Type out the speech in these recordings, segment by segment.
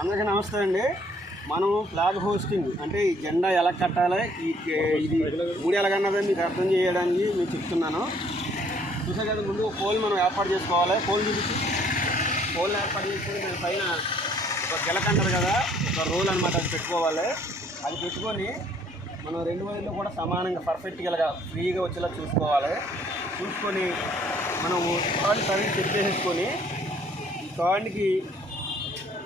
అందరికీ నమస్తే అండి. మనం ఫ్లాగ్ హోస్టింగ్ అంటే ఈ జెండా ఎలా కట్టాలి, ఇది మూడు ఎలాగన్నది మీకు అర్థం చేయడానికి మీకు చెప్తున్నాను. చూసా కదా, ముందు పోల్ మనం ఏర్పాటు చేసుకోవాలి. పోల్ చూపించి పోల్ ఏర్పాటు చేసుకుని దాని పైన ఒక గిలక అంటారు కదా, ఒక రోల్ అనమాట, అది పెట్టుకోవాలి. అది పెట్టుకొని మనం రెండు వైపులో కూడా సమానంగా పర్ఫెక్ట్గా ఫ్రీగా వచ్చేలా చూసుకోవాలి. చూసుకొని మనం తాడు సరిగ్గా సెట్ చేసేసుకొని ఈ తాడుకి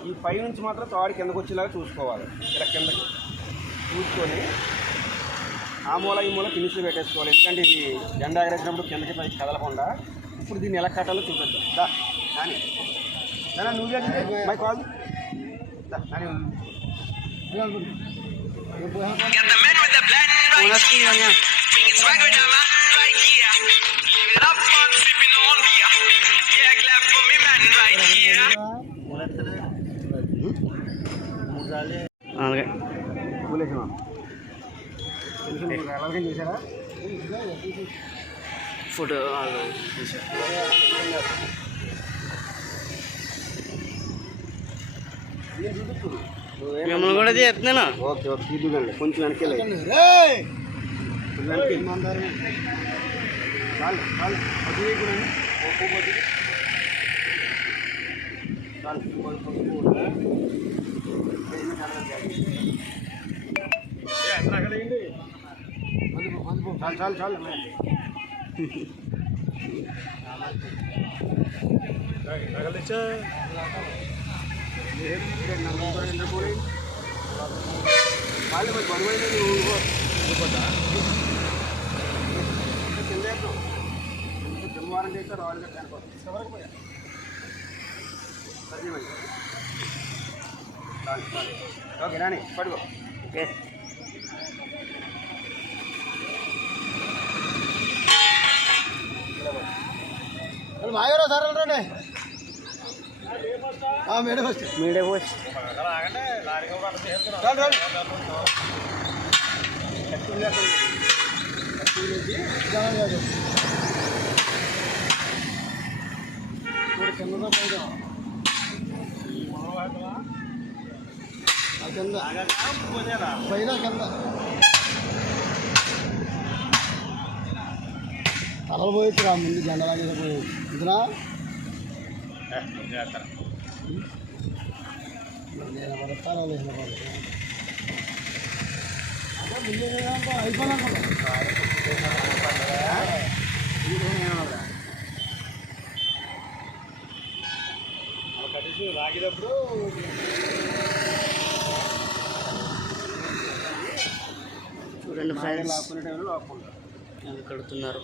ఈ పై నుంచి మాత్రం తాడు కిందకు వచ్చేలాగా చూసుకోవాలి. ఇలా కిందకి చూసుకొని ఆ మూల ఈ మూల ఫినిష్లో పెట్టేసుకోవాలి. ఎందుకంటే ఇది జెండా ఎగరేసినప్పుడు కిందకి పైకి కదలకుండా. ఇప్పుడు దీన్ని ఎలా కట్టాలో చూపిద్దాం. కానీ నువ్వు మై కాల్ చేశారా ఫోటో మిమ్మల్ని కూడా చేస్తున్నాను. ఓకే ఓకే, తీద్దుకండి కొంచెం వెనక్కి చాలు చాలు చాలు చాలు చాలు వారం చేస్తే రావాలి ఓకే రాని పడుకో. ఓకే మాయరా సార్ రండి. మీడియా పోస్ట్ పైన కింద తలలు పోయొచ్చు రా ముందు జెండా లాగేటప్పుడు ఇందునా లాగేటప్పుడు చూడండి ఫ్రెండ్స్, కడుతున్నారు.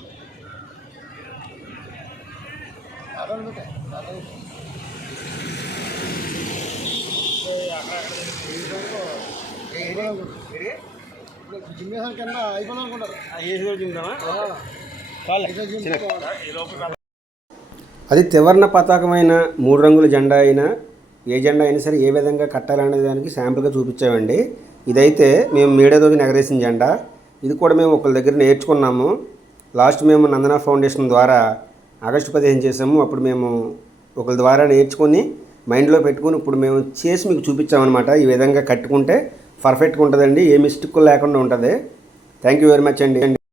జిమ్మేసారి కింద అయిపోయింది అనుకుంటారు. అది త్రివర్ణ పతాకమైన 3 రంగుల జెండా అయినా ఏ జెండా అయినా సరే ఏ విధంగా కట్టాలనే దానికి శాంపుల్గా చూపించామండి. ఇదైతే మేము మీడియాతో ఎగరేసిన జెండా. ఇది కూడా మేము ఒకరి దగ్గర నేర్చుకున్నాము. లాస్ట్ మేము నందన ఫౌండేషన్ ద్వారా ఆగస్టు 15 చేసాము. అప్పుడు మేము ఒకరి ద్వారా నేర్చుకొని మైండ్లో పెట్టుకుని ఇప్పుడు మేము చేసి మీకు చూపించామన్నమాట. ఈ విధంగా కట్టుకుంటే పర్ఫెక్ట్గా ఉంటుందండి, ఏ మిస్టేక్ లేకుండా ఉంటుంది. థ్యాంక్ యూ వెరీ మచ్ అండి.